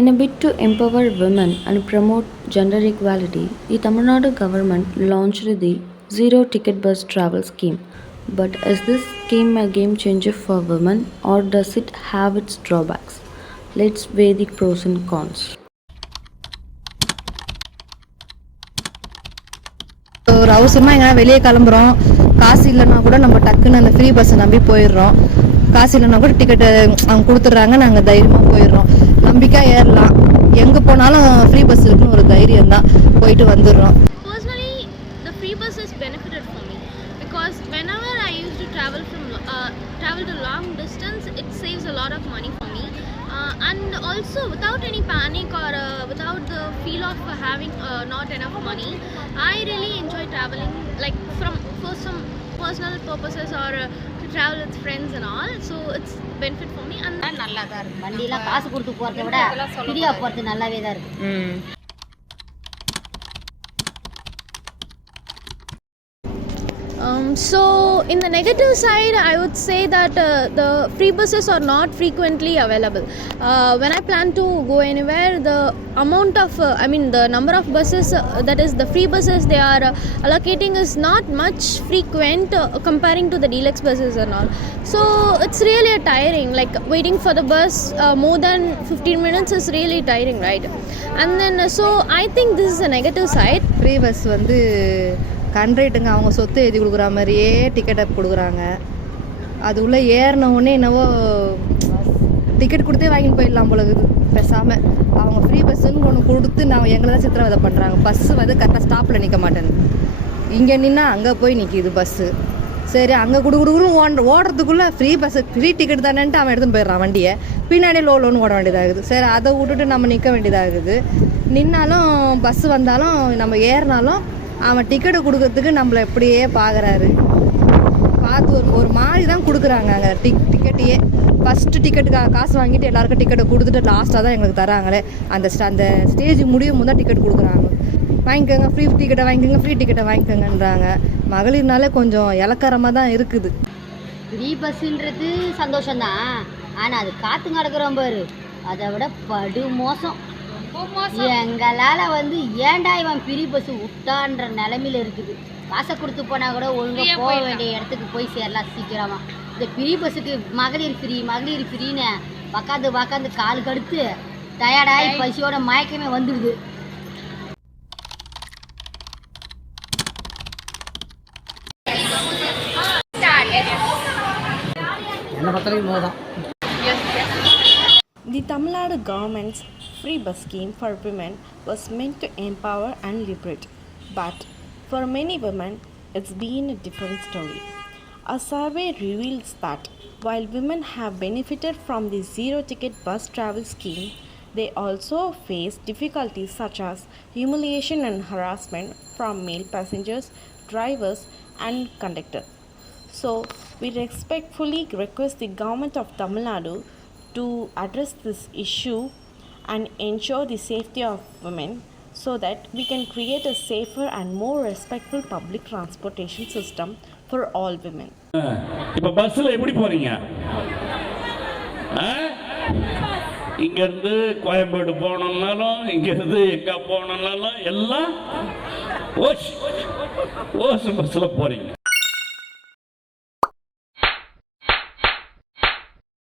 In a bid to empower women and promote gender equality, the Tamil Nadu government launched the Zero Ticket Bus Travel Scheme. But is this scheme a game changer for women or does it have its drawbacks? Let's weigh the pros and cons. ஒரு அவசரமாக எங்கன்னா வெளியே கிளம்புறோம், காசு இல்லைன்னா கூட நம்ம டக்குன்னு அந்த ஃப்ரீ பஸ்ஸை நம்பி போயிடுறோம். காசு இல்லைன்னா கூட டிக்கெட்டு அவங்க கொடுத்துட்றாங்க, நாங்கள் தைரியமாக போயிடுறோம். நம்பிக்கையாக ஏறலாம், எங்கே போனாலும் ஃப்ரீ பஸ் இருக்குன்னு ஒரு தைரியம் தான், போயிட்டு வந்துடுறோம். Personally, the free bus has benefited for me because whenever I used to travel to long distance, it saves a lot of money for me. And also without any panic or without the feel of having not enough money, I really enjoy traveling, like for some personal purposes or to travel with friends and all. So it's benefit for me. And நல்லா தான் இருக்கு. வண்டியில காசு கொடுத்து போறதை விட ஃப்ரீயா போறது நல்லாவே தான் இருக்கு. So in the negative side, I would say that the free buses are not frequently available. When I plan to go anywhere, the amount of the number of buses, that is the free buses they are allocating is not much frequent comparing to the deluxe buses and all. So it's really tiring, like waiting for the bus more than 15 minutes is really tiring, right? And then so I think this is a negative side. Free bus வந்து கண்ட்ரேட்டுங்க அவங்க சொத்து எழுதி கொடுக்குற மாதிரியே டிக்கெட்டை கொடுக்குறாங்க. அது உள்ளே ஏறினவுடனே என்னவோ டிக்கெட் கொடுத்தே வாங்கிட்டு போயிடலாம் போல இருக்குது. பேசாமல் அவங்க ஃப்ரீ பஸ்ஸுன்னு ஒன்று கொடுத்து எங்களை தான் சித்திரவதை பண்ணுறாங்க. பஸ்ஸு வந்து கரெக்டாக ஸ்டாப்பில் நிற்க மாட்டேங்குது, இங்கே நின்னா அங்கே போய் நிற்கிது பஸ்ஸு. சரி, அங்கே கொடுக்குன்னு ஓடுறதுக்குள்ளே ஃப்ரீ பஸ்ஸு ஃப்ரீ டிக்கெட் தானேன்ட்டு அவன் எடுத்துன்னு போயிடுறான் வண்டியை. பின்னாடியே லோன்னு ஓட வேண்டியதாகுது. சரி, அதை விட்டுட்டு நம்ம நிற்க வேண்டியதாகுது. நின்னாலும் பஸ்ஸு வந்தாலும் நம்ம ஏறினாலும் அவன் டிக்கெட்டு கொடுக்கறதுக்கு நம்மளை எப்படியே பார்க்குறாரு. பார்த்து ஒரு மாதிரி தான் கொடுக்குறாங்க அங்கே டிக்கெட்டையே. ஃபஸ்ட்டு டிக்கெட்டுக்கு காசு வாங்கிட்டு எல்லாருக்கும் டிக்கெட்டை கொடுத்துட்டு லாஸ்ட்டாக தான் எங்களுக்கு தராங்களே. அந்த ஸ்டேஜ் முடியும் போது தான் டிக்கெட் கொடுக்குறாங்க. வாங்கிக்கோங்க, ஃப்ரீ டிக்கெட்டை வாங்கிக்கோங்கன்றாங்க. மகளிர்னாலே கொஞ்சம் இலக்கரமாக தான் இருக்குது. ஃப்ரீ பஸ்ஸுன்றது சந்தோஷம்தான், ஆனால் அது காற்று கிடக்குறோம் பாரு, அதை விட படு மோசம். எங்களால் வந்து ஏன்டா இவன் ஃப்ரீ பஸ்ஸு விட்டான்ற நிலமையில இருக்குது. காசை கொடுத்து போனால் கூட ஒழுங்காக போக வேண்டிய இடத்துக்கு போய் சேரலாம் சீக்கிரமா. இந்த ஃப்ரீ பஸ்ஸுக்கு மகளிர் ஃப்ரீன்னு உக்காந்து கால் கடுத்து டயர்டாகி பசியோட மயக்கமே வந்துடுது. The Tamil Nadu government's free bus scheme for women was meant to empower and liberate, but for many women, it's been a different story. A survey reveals that while women have benefited from the zero-ticket bus travel scheme, they also face difficulties such as humiliation and harassment from male passengers, drivers, and conductors. So, we respectfully request the government of Tamil Nadu to address this issue and ensure the safety of women so that we can create a safer and more respectful public transportation system for all women. இப்ப பஸ்ல எப்படி போறீங்க? இங்க இருந்து கோயம்பேடு போகணும்னாலும் இங்க இருந்து எங்க போகணும்னாலும் எல்லாம் ஓஸ் பஸ்ல போறீங்க.